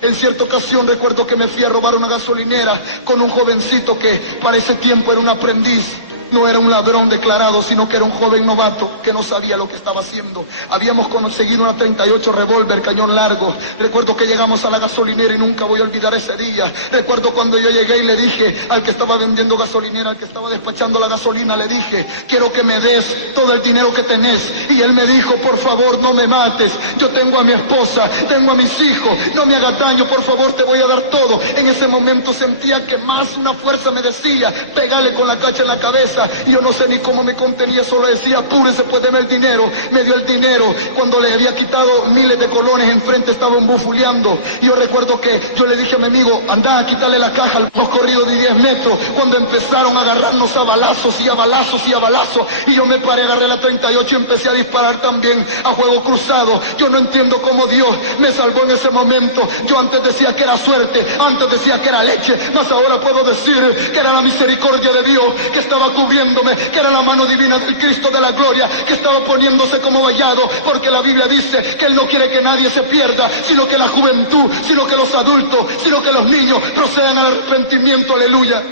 en cierta ocasión recuerdo que me fui a robar una gasolinera con un jovencito que para ese tiempo era un aprendiz. No era un ladrón declarado, sino que era un joven novato que no sabía lo que estaba haciendo. Habíamos conseguido una 38 revólver, cañón largo. Recuerdo que llegamos a la gasolinera y nunca voy a olvidar ese día. Recuerdo cuando yo llegué y le dije al que estaba vendiendo gasolinera, al que estaba despachando la gasolina, le dije: quiero que me des todo el dinero que tenés. Y él me dijo: por favor, no me mates, yo tengo a mi esposa, tengo a mis hijos, no me hagas daño, por favor, te voy a dar todo. En ese momento sentía que más una fuerza me decía: pégale con la cacha en la cabeza. Y yo no sé ni cómo me contenía, solo decía: apúrese, pues deme el dinero. Me dio el dinero. Cuando le había quitado miles de colones, enfrente estaba embufuleando. Y yo recuerdo que yo le dije a mi amigo: anda a quitarle la caja. Hemos corrido de 10 metros cuando empezaron a agarrarnos a balazos y a balazos y a balazos. Y yo me paré, agarré la 38 y empecé a disparar también a juego cruzado. Yo no entiendo cómo Dios me salvó en ese momento. Yo antes decía que era suerte, antes decía que era leche, mas ahora puedo decir que era la misericordia de Dios que estaba cubriéndome, que era la mano divina del Cristo de la gloria que estaba poniéndose como vallado, porque la Biblia dice que Él no quiere que nadie se pierda, sino que la juventud, sino que los adultos, sino que los niños procedan al arrepentimiento. Aleluya.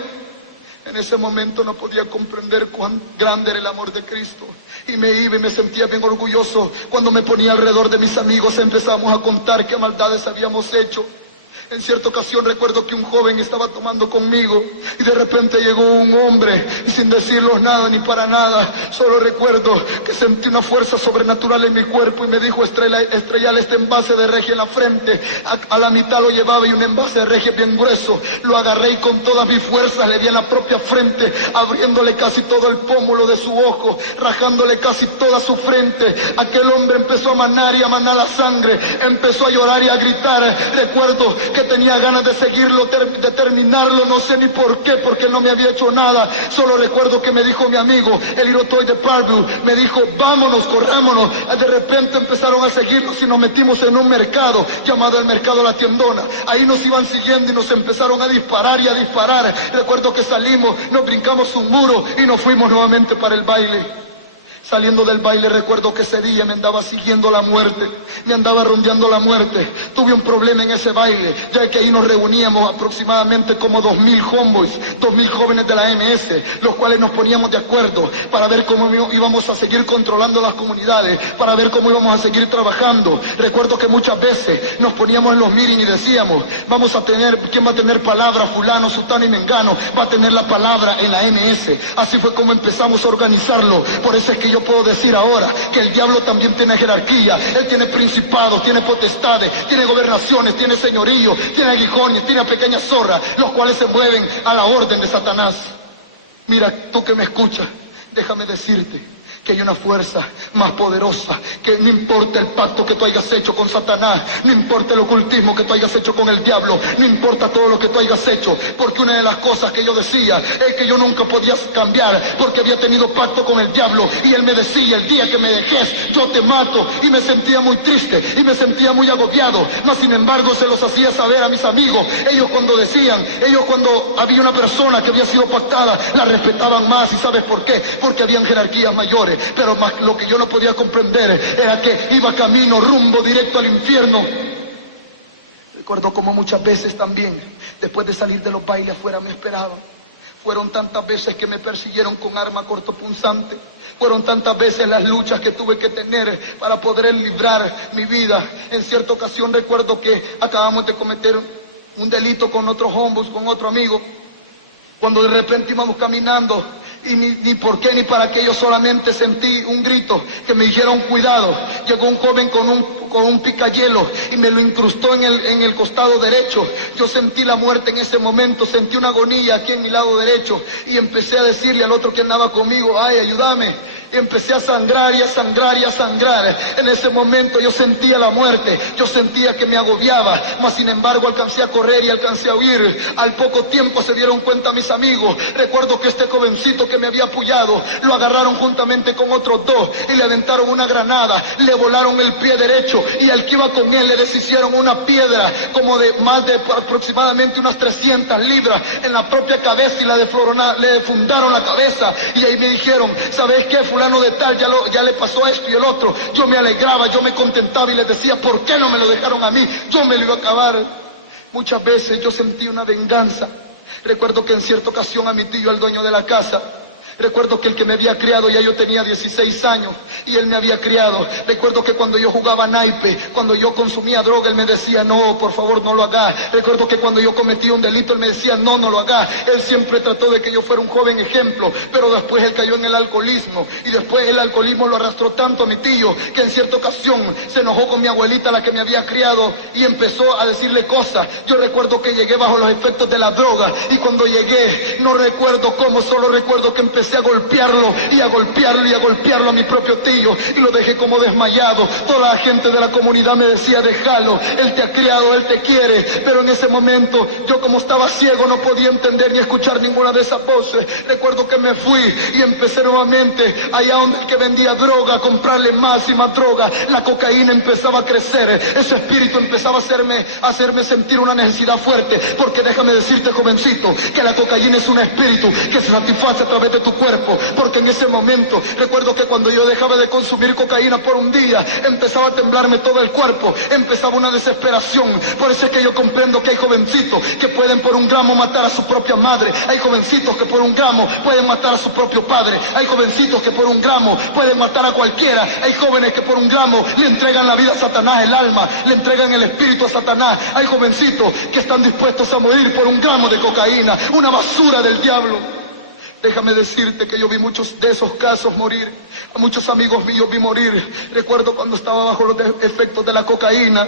En ese momento no podía comprender cuán grande era el amor de Cristo. Y me iba y me sentía bien orgulloso cuando me ponía alrededor de mis amigos. Empezamos a contar qué maldades habíamos hecho. En cierta ocasión recuerdo que un joven estaba tomando conmigo y de repente llegó un hombre y sin decirnos nada ni para nada, solo recuerdo que sentí una fuerza sobrenatural en mi cuerpo y me dijo: estrellale este envase de Regia en la frente. A la mitad lo llevaba y un envase de Regia bien grueso. Lo agarré y con todas mis fuerzas le di en la propia frente, abriéndole casi todo el pómulo de su ojo, rajándole casi toda su frente. Aquel hombre empezó a manar y a manar la sangre, empezó a llorar y a gritar. Recuerdo que tenía ganas de seguirlo, de terminarlo, no sé ni por qué, porque no me había hecho nada. Solo recuerdo que me dijo mi amigo, el Irotoy de Parkview, me dijo: vámonos, corrámonos. De repente empezaron a seguirnos y nos metimos en un mercado llamado el Mercado La Tiendona. Ahí nos iban siguiendo y nos empezaron a disparar y a disparar. Recuerdo que salimos, nos brincamos un muro y nos fuimos nuevamente para el baile. Saliendo del baile recuerdo que ese día me andaba siguiendo la muerte, me andaba rondeando la muerte. Tuve un problema en ese baile, ya que ahí nos reuníamos aproximadamente como 2000 homeboys, 2000 jóvenes de la MS, los cuales nos poníamos de acuerdo para ver cómo íbamos a seguir controlando las comunidades, para ver cómo íbamos a seguir trabajando. Recuerdo que muchas veces nos poníamos en los meetings y decíamos: vamos a tener, ¿quién va a tener palabra? Fulano, sutano y mengano va a tener la palabra en la MS. Así fue como empezamos a organizarlo. Por eso es que yo puedo decir ahora que el diablo también tiene jerarquía. Él tiene principados, tiene potestades, tiene gobernaciones, tiene señorío, tiene aguijones, tiene pequeñas zorras, los cuales se mueven a la orden de Satanás. Mira, tú que me escuchas, déjame decirte que hay una fuerza más poderosa, que no importa el pacto que tú hayas hecho con Satanás, no importa el ocultismo que tú hayas hecho con el diablo, no importa todo lo que tú hayas hecho, porque una de las cosas que yo decía es que yo nunca podía cambiar, porque había tenido pacto con el diablo, y él me decía: el día que me dejes, yo te mato. Y me sentía muy triste, y me sentía muy agobiado, mas sin embargo se los hacía saber a mis amigos. Ellos cuando había una persona que había sido pactada, la respetaban más. ¿Y sabes por qué? Porque habían jerarquías mayores. Pero más lo que yo no podía comprender era que iba camino, rumbo directo al infierno. Recuerdo como muchas veces también, después de salir de los bailes afuera, me esperaban. Fueron tantas veces que me persiguieron con arma cortopunzante. Fueron tantas veces las luchas que tuve que tener para poder librar mi vida. En cierta ocasión recuerdo que acabamos de cometer un delito con otros hombres, con otro amigo, cuando de repente íbamos caminando. Y ni por qué ni para qué, yo solamente sentí un grito que me dijeron: cuidado. Llegó un joven con un picayelo y me lo incrustó en el costado derecho. Yo sentí la muerte en ese momento, sentí una agonía aquí en mi lado derecho y empecé a decirle al otro que andaba conmigo: ay, ayúdame. Y empecé a sangrar y a sangrar y a sangrar. En ese momento yo sentía la muerte, yo sentía que me agobiaba, mas sin embargo alcancé a correr y alcancé a huir. Al poco tiempo se dieron cuenta mis amigos. Recuerdo que este jovencito que me había apoyado, lo agarraron juntamente con otros dos y le aventaron una granada, le volaron el pie derecho, y al que iba con él le deshicieron una piedra como de más de aproximadamente unas 300 libras en la propia cabeza, y le defundaron la cabeza. Y ahí me dijeron: ¿sabes qué? Fulano de tal ya le pasó esto y el otro. Yo me alegraba, yo me contentaba y les decía: ¿por qué no me lo dejaron a mí? Yo me lo iba a acabar. Muchas veces yo sentí una venganza. Recuerdo que en cierta ocasión a mi tío, el dueño de la casa, Recuerdo que el que me había criado, ya yo tenía 16 años y él me había criado. Recuerdo que cuando yo jugaba naipe, cuando yo consumía droga, él me decía, no, por favor, no lo hagas. Recuerdo que cuando yo cometía un delito, él me decía, no, no lo hagas. Él siempre trató de que yo fuera un joven ejemplo, pero después él cayó en el alcoholismo y después el alcoholismo lo arrastró tanto a mi tío que en cierta ocasión se enojó con mi abuelita, la que me había criado, y empezó a decirle cosas. Yo recuerdo que llegué bajo los efectos de la droga y cuando llegué, no recuerdo cómo, solo recuerdo que empecé a golpearlo y a golpearlo y a golpearlo a mi propio tío y lo dejé como desmayado. Toda la gente de la comunidad me decía, déjalo, él te ha criado, él te quiere, pero en ese momento yo, como estaba ciego, no podía entender ni escuchar ninguna de esas voces. Recuerdo que me fui y empecé nuevamente allá donde el que vendía droga a comprarle más y más droga. La cocaína empezaba a crecer, ese espíritu empezaba a hacerme sentir una necesidad fuerte, porque déjame decirte, jovencito, que la cocaína es un espíritu que se satisface a través de tu cuerpo, porque en ese momento recuerdo que cuando yo dejaba de consumir cocaína por un día, empezaba a temblarme todo el cuerpo, empezaba una desesperación. Por eso es que yo comprendo que hay jovencitos que pueden por un gramo matar a su propia madre, hay jovencitos que por un gramo pueden matar a su propio padre, hay jovencitos que por un gramo pueden matar a cualquiera, hay jóvenes que por un gramo le entregan la vida a Satanás, el alma, le entregan el espíritu a Satanás, hay jovencitos que están dispuestos a morir por un gramo de cocaína, una basura del diablo. Déjame decirte que yo vi muchos de esos casos morir, a muchos amigos míos vi morir. Recuerdo cuando estaba bajo los efectos de la cocaína.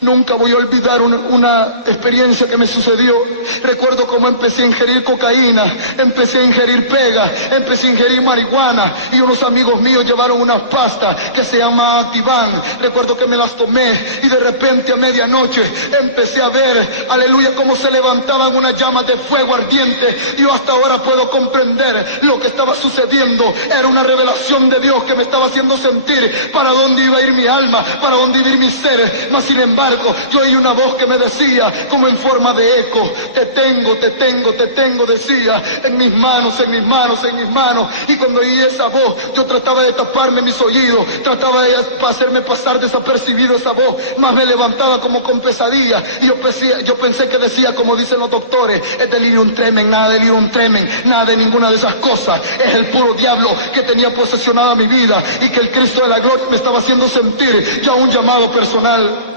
Nunca voy a olvidar una experiencia que me sucedió. Recuerdo cómo empecé a ingerir cocaína, empecé a ingerir pega, empecé a ingerir marihuana y unos amigos míos llevaron unas pastas que se llama Activan. Recuerdo que me las tomé y de repente a medianoche empecé a ver, aleluya, cómo se levantaban unas llamas de fuego ardiente. Yo hasta ahora puedo comprender lo que estaba sucediendo. Era una revelación de Dios que me estaba haciendo sentir para dónde iba a ir mi alma, para dónde iba a ir mi ser. Mas sin embargo, yo oí una voz que me decía, como en forma de eco, te tengo, te tengo, te tengo, decía, en mis manos, en mis manos, en mis manos. Y cuando oí esa voz, yo trataba de taparme mis oídos, trataba de hacerme pasar desapercibido esa voz, más me levantaba como con pesadilla. Y yo pensé que decía, como dicen los doctores, es delirium tremens, nada de delirium tremens, nada de ninguna de esas cosas. Es el puro diablo que tenía posesionada mi vida y que el Cristo de la gloria me estaba haciendo sentir ya un llamado personal.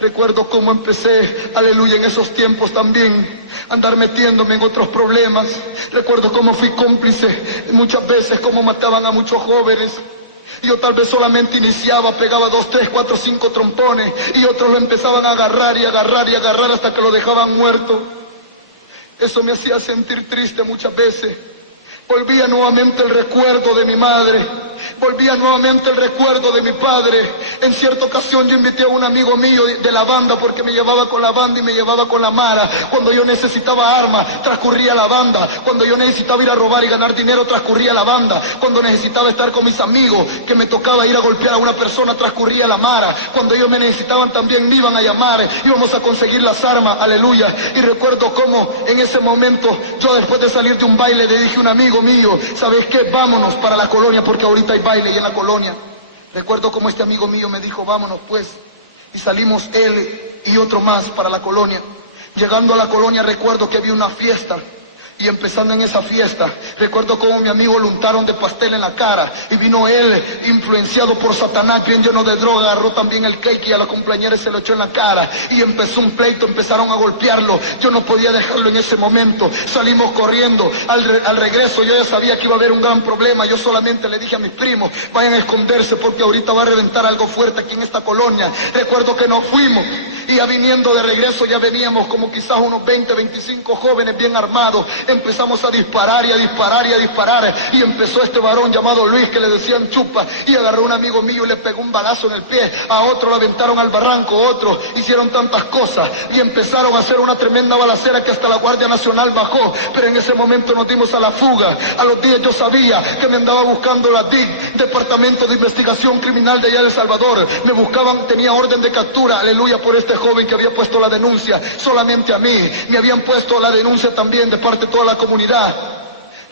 Recuerdo cómo empecé, aleluya, en esos tiempos también, a andar metiéndome en otros problemas. Recuerdo cómo fui cómplice muchas veces, cómo mataban a muchos jóvenes. Yo tal vez solamente iniciaba, pegaba 2, 3, 4, 5 trompones y otros lo empezaban a agarrar y agarrar y agarrar hasta que lo dejaban muerto. Eso me hacía sentir triste muchas veces. Volvía nuevamente el recuerdo de mi madre, volvía nuevamente el recuerdo de mi padre. En cierta ocasión yo invité a un amigo mío de la banda, porque me llevaba con la banda y me llevaba con la mara. Cuando yo necesitaba armas, transcurría la banda. Cuando yo necesitaba ir a robar y ganar dinero, transcurría la banda. Cuando necesitaba estar con mis amigos, que me tocaba ir a golpear a una persona, transcurría la mara. Cuando ellos me necesitaban también me iban a llamar, íbamos a conseguir las armas, aleluya. Y recuerdo cómo en ese momento, yo después de salir de un baile le dije a un amigo mío, ¿sabes qué? Vámonos para la colonia, porque ahorita hay baile y en la colonia. Recuerdo como este amigo mío me dijo, vámonos pues, y salimos él y otro más para la colonia. Llegando a la colonia recuerdo que había una fiesta, y empezando en esa fiesta, recuerdo cómo mi amigo lo untaron de pastel en la cara, y vino él, influenciado por Satanás, bien lleno de droga, agarró también el cake y a la cumpleañera se lo echó en la cara, y empezó un pleito, empezaron a golpearlo. Yo no podía dejarlo en ese momento, salimos corriendo. Al regreso yo ya sabía que iba a haber un gran problema. Yo solamente le dije a mis primos, vayan a esconderse porque ahorita va a reventar algo fuerte aquí en esta colonia. Recuerdo que nos fuimos, y ya viniendo de regreso ya veníamos como quizás unos 20, 25 jóvenes bien armados. Empezamos a disparar y a disparar y a disparar, y empezó este varón llamado Luis, que le decían Chupa, y agarró a un amigo mío y le pegó un balazo en el pie, a otro lo aventaron al barranco, otro, hicieron tantas cosas y empezaron a hacer una tremenda balacera que hasta la Guardia Nacional bajó. Pero en ese momento nos dimos a la fuga. A los días yo sabía que me andaba buscando la DIC, Departamento de Investigación Criminal de allá de El Salvador. Me buscaban, tenía orden de captura, aleluya, por este joven que había puesto la denuncia. Solamente a mí me habían puesto la denuncia también de parte de toda la comunidad.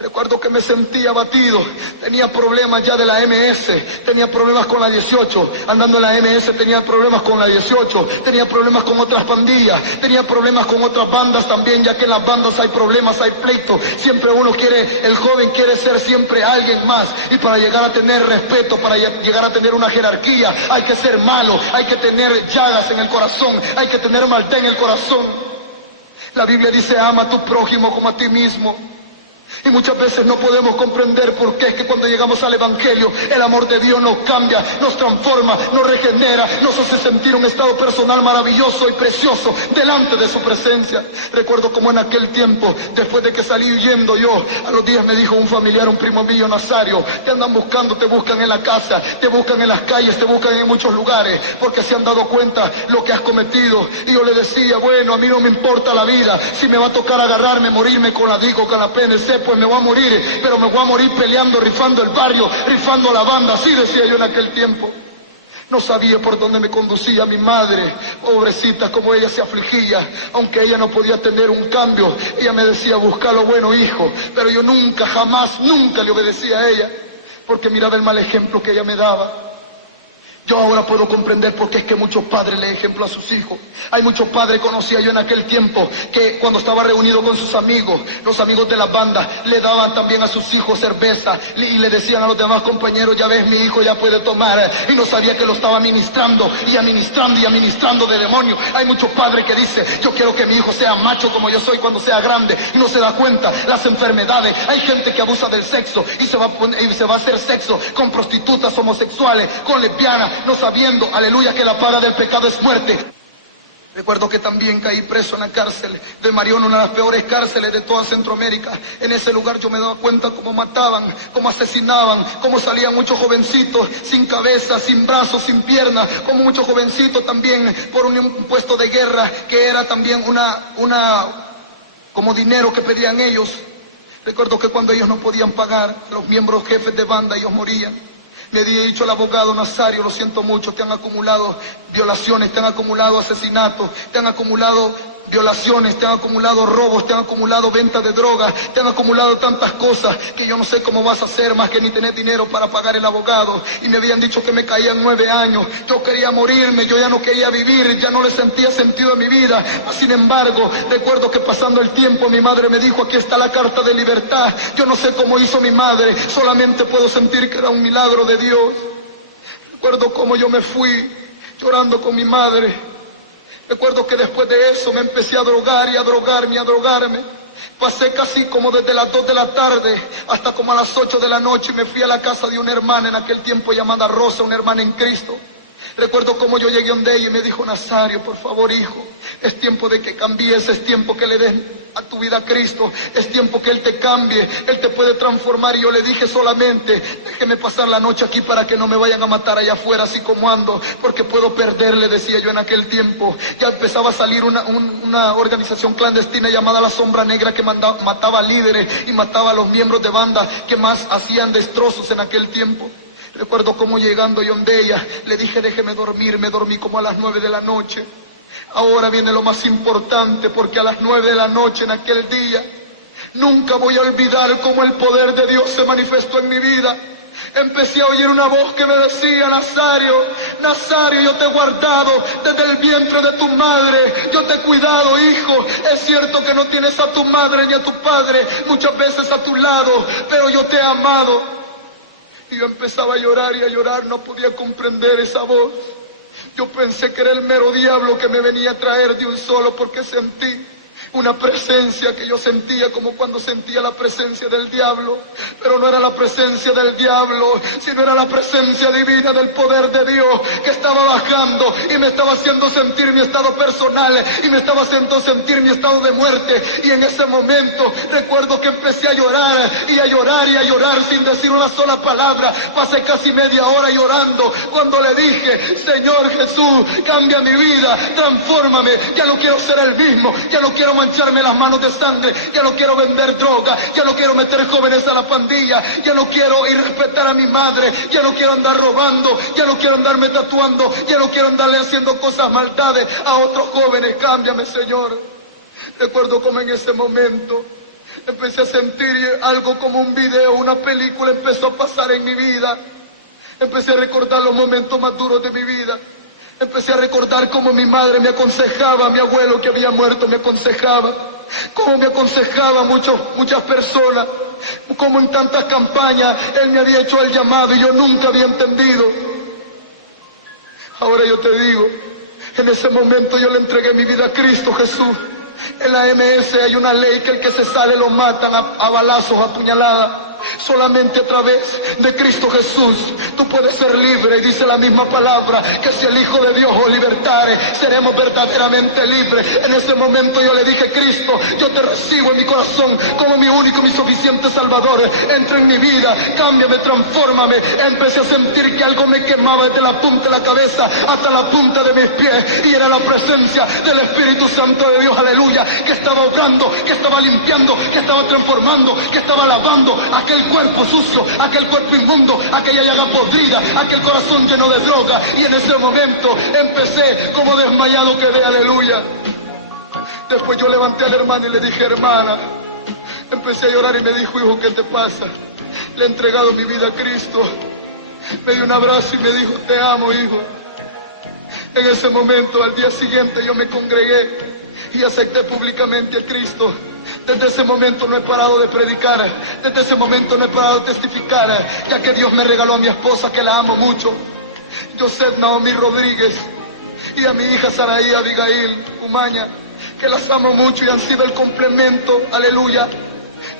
Recuerdo que me sentía abatido, tenía problemas ya de la MS, tenía problemas con la 18, andando en la MS tenía problemas con la 18, tenía problemas con otras pandillas, tenía problemas con otras bandas también, ya que en las bandas hay problemas, hay pleitos, siempre uno quiere, el joven quiere ser siempre alguien más, y para llegar a tener respeto, para llegar a tener una jerarquía, hay que ser malo, hay que tener llagas en el corazón, hay que tener maldad en el corazón. La Biblia dice, ama a tu prójimo como a ti mismo. Y muchas veces no podemos comprender por qué es que cuando llegamos al Evangelio, el amor de Dios nos cambia, nos transforma, nos regenera, nos hace sentir un estado personal maravilloso y precioso delante de su presencia. Recuerdo como en aquel tiempo, después de que salí huyendo yo, a los días me dijo un familiar, un primo mío, Nazario, te andan buscando, te buscan en la casa, te buscan en las calles, te buscan en muchos lugares, porque se han dado cuenta lo que has cometido. Y yo le decía, bueno, a mí no me importa la vida, si me va a tocar agarrarme, morirme con la DIGO, con la PNC, pues me voy a morir, pero me voy a morir peleando, rifando el barrio, rifando la banda, así decía yo en aquel tiempo. No sabía por dónde me conducía mi madre, pobrecita, como ella se afligía, aunque ella no podía tener un cambio. Ella me decía, busca lo bueno, hijo, pero yo nunca, jamás, nunca le obedecía a ella, porque miraba el mal ejemplo que ella me daba. Yo ahora puedo comprender por qué es que muchos padres le ejemplo a sus hijos. Hay muchos padres, conocía yo en aquel tiempo, que cuando estaba reunido con sus amigos, los amigos de la banda, le daban también a sus hijos cerveza y le decían a los demás compañeros, ya ves, mi hijo ya puede tomar, y no sabía que lo estaba ministrando y administrando y administrando de demonio. Hay muchos padres que dicen, yo quiero que mi hijo sea macho como yo soy cuando sea grande, y no se da cuenta las enfermedades. Hay gente que abusa del sexo y se va a hacer sexo con prostitutas homosexuales, con lesbianas, no sabiendo, aleluya, que la paga del pecado es muerte. Recuerdo que también caí preso en la cárcel de Marión, una de las peores cárceles de toda Centroamérica. En ese lugar yo me daba cuenta cómo mataban, cómo asesinaban, cómo salían muchos jovencitos sin cabeza, sin brazos, sin piernas, como muchos jovencitos también por un puesto de guerra que era también como dinero que pedían ellos. Recuerdo que cuando ellos no podían pagar, los miembros jefes de banda, ellos morían. Le he dicho al abogado, Nazario, lo siento mucho, te han acumulado violaciones, te han acumulado asesinatos, te han acumulado violaciones, te han acumulado robos, te han acumulado venta de drogas, te han acumulado tantas cosas que yo no sé cómo vas a hacer más que ni tener dinero para pagar el abogado. Y me habían dicho que me caían 9 años, yo quería morirme, yo ya no quería vivir, ya no le sentía sentido a mi vida. Sin embargo, recuerdo que pasando el tiempo mi madre me dijo, aquí está la carta de libertad. Yo no sé cómo hizo mi madre, solamente puedo sentir que era un milagro de Dios. Recuerdo cómo yo me fui llorando con mi madre. Recuerdo que después de eso me empecé a drogar y a drogarme y a drogarme. Pasé casi como desde las 2 de la tarde hasta como a las 8 de la noche y me fui a la casa de una hermana en aquel tiempo llamada Rosa, una hermana en Cristo. Recuerdo cómo yo llegué donde ella y me dijo, Nazario, por favor, hijo, es tiempo de que cambies, es tiempo que le des a tu vida a Cristo, es tiempo que Él te cambie, Él te puede transformar. Y yo le dije solamente, déjeme pasar la noche aquí para que no me vayan a matar allá afuera así como ando, porque puedo perderle, decía yo en aquel tiempo. Ya empezaba a salir una organización clandestina llamada La Sombra Negra que mataba líderes y mataba a los miembros de banda que más hacían destrozos en aquel tiempo. Recuerdo cómo llegando yo donde ella, le dije, déjeme dormir, me dormí como a las 9 de la noche. Ahora viene lo más importante, porque a las 9 de la noche en aquel día, nunca voy a olvidar cómo el poder de Dios se manifestó en mi vida. Empecé a oír una voz que me decía, Nazario, Nazario, yo te he guardado desde el vientre de tu madre, yo te he cuidado, hijo. Es cierto que no tienes a tu madre ni a tu padre muchas veces a tu lado, pero yo te he amado. Y yo empezaba a llorar y a llorar, no podía comprender esa voz. Yo pensé que era el mero diablo que me venía a traer de un solo, porque sentí una presencia que yo sentía como cuando sentía la presencia del diablo, pero no era la presencia del diablo, sino era la presencia divina del poder de Dios que estaba bajando y me estaba haciendo sentir mi estado personal y me estaba haciendo sentir mi estado de muerte. Y en ese momento recuerdo que empecé a llorar y a llorar y a llorar sin decir una sola palabra. Pasé casi media hora llorando cuando le dije, Señor Jesús, cambia mi vida, transfórmame, ya no quiero ser el mismo, ya no quiero mancharme las manos de sangre, ya no quiero vender droga, ya no quiero meter jóvenes a la pandilla, ya no quiero irrespetar a mi madre, ya no quiero andar robando, ya no quiero andarme tatuando, ya no quiero andarle haciendo cosas maldades a otros jóvenes. Cámbiame, Señor. Recuerdo como en ese momento Empecé a sentir algo como un video, una película empezó a pasar en mi vida. Empecé a recordar los momentos más duros de mi vida. Empecé a recordar cómo mi madre me aconsejaba, mi abuelo que había muerto me aconsejaba, cómo me aconsejaba muchas personas, cómo en tantas campañas él me había hecho el llamado y yo nunca había entendido. Ahora yo te digo, en ese momento yo le entregué mi vida a Cristo Jesús. En la MS hay una ley que el que se sale lo matan a balazos, a puñaladas. Solamente a través de Cristo Jesús tú puedes ser libre, y dice la misma palabra que si el Hijo de Dios os libertare, seremos verdaderamente libres. En ese momento yo le dije: Cristo, yo te recibo en mi corazón como mi único, mi suficiente Salvador. Entra en mi vida, cámbiame, transfórmame. Empecé a sentir que algo me quemaba desde la punta de la cabeza hasta la punta de mis pies, y era la presencia del Espíritu Santo de Dios, aleluya, que estaba obrando, que estaba limpiando, que estaba transformando, que estaba lavando aquel cuerpo sucio, aquel cuerpo inmundo, aquella llaga podrida, aquel corazón lleno de droga. Y en ese momento empecé como desmayado quedé, aleluya. Después yo levanté a la hermana y le dije: hermana, empecé a llorar, y me dijo: hijo, ¿qué te pasa? Le he entregado mi vida a Cristo. Me dio un abrazo y me dijo: te amo, hijo. En ese momento, al día siguiente, yo me congregué y acepté públicamente a Cristo. Desde ese momento no he parado de predicar, desde ese momento no he parado de testificar, ya que Dios me regaló a mi esposa, que la amo mucho, Joseph Naomi Rodríguez, y a mi hija Saraí Abigail Umaña, que las amo mucho y han sido el complemento, aleluya,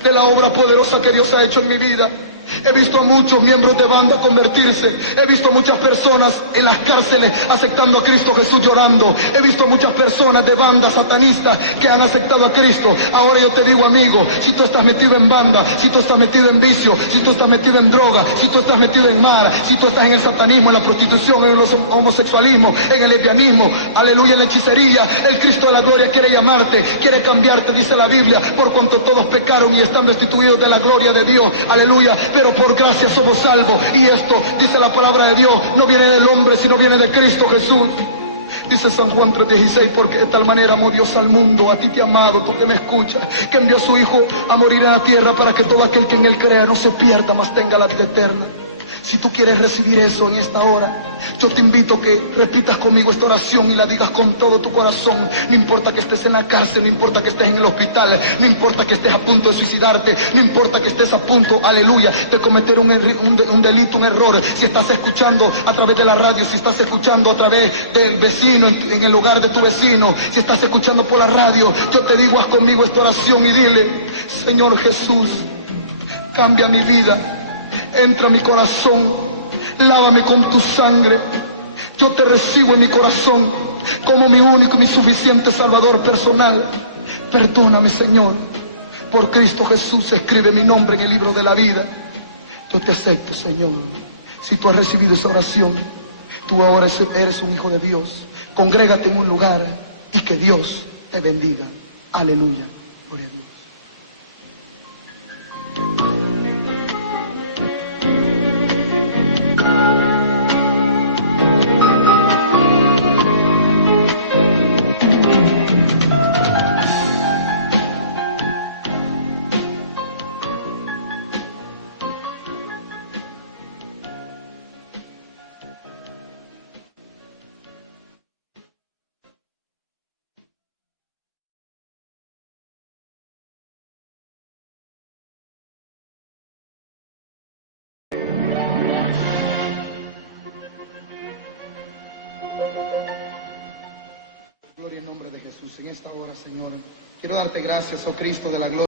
de la obra poderosa que Dios ha hecho en mi vida. He visto a muchos miembros de banda convertirse. He visto a muchas personas en las cárceles aceptando a Cristo Jesús llorando. He visto a muchas personas de bandas satanistas que han aceptado a Cristo. Ahora yo te digo, amigo, si tú estás metido en banda, si tú estás metido en vicio, si tú estás metido en droga, si tú estás metido en mar, si tú estás en el satanismo, en la prostitución, en el homosexualismo, en el lesbianismo, aleluya, en la hechicería, el Cristo de la gloria quiere llamarte, quiere cambiarte, dice la Biblia, por cuanto todos pecaron y están destituidos de la gloria de Dios, aleluya. Pero por gracia somos salvos, y esto, dice la palabra de Dios, no viene del hombre, sino viene de Cristo Jesús. Dice San Juan 3:16, porque de tal manera amó Dios al mundo, a ti te ha amado, tú que me escuchas, que envió a su Hijo a morir en la tierra para que todo aquel que en él crea no se pierda, mas tenga la vida eterna. Si tú quieres recibir eso en esta hora, yo te invito a que repitas conmigo esta oración y la digas con todo tu corazón. No importa que estés en la cárcel, no importa que estés en el hospital, no importa que estés a punto de suicidarte, no importa que estés a punto, aleluya, de cometer un delito, un error. Si estás escuchando a través de la radio, si estás escuchando a través del vecino, en el hogar de tu vecino, si estás escuchando por la radio, yo te digo, haz conmigo esta oración y dile: Señor Jesús, cambia mi vida. Entra a mi corazón, lávame con tu sangre. Yo te recibo en mi corazón como mi único y mi suficiente Salvador personal. Perdóname, Señor. Por Cristo Jesús escribe mi nombre en el libro de la vida. Yo te acepto, Señor. Si tú has recibido esa oración, tú ahora eres un hijo de Dios. Congrégate en un lugar y que Dios te bendiga. Aleluya. Gloria a Dios. Gloria en nombre de Jesús. En esta hora, Señor, quiero darte gracias, oh Cristo de la gloria.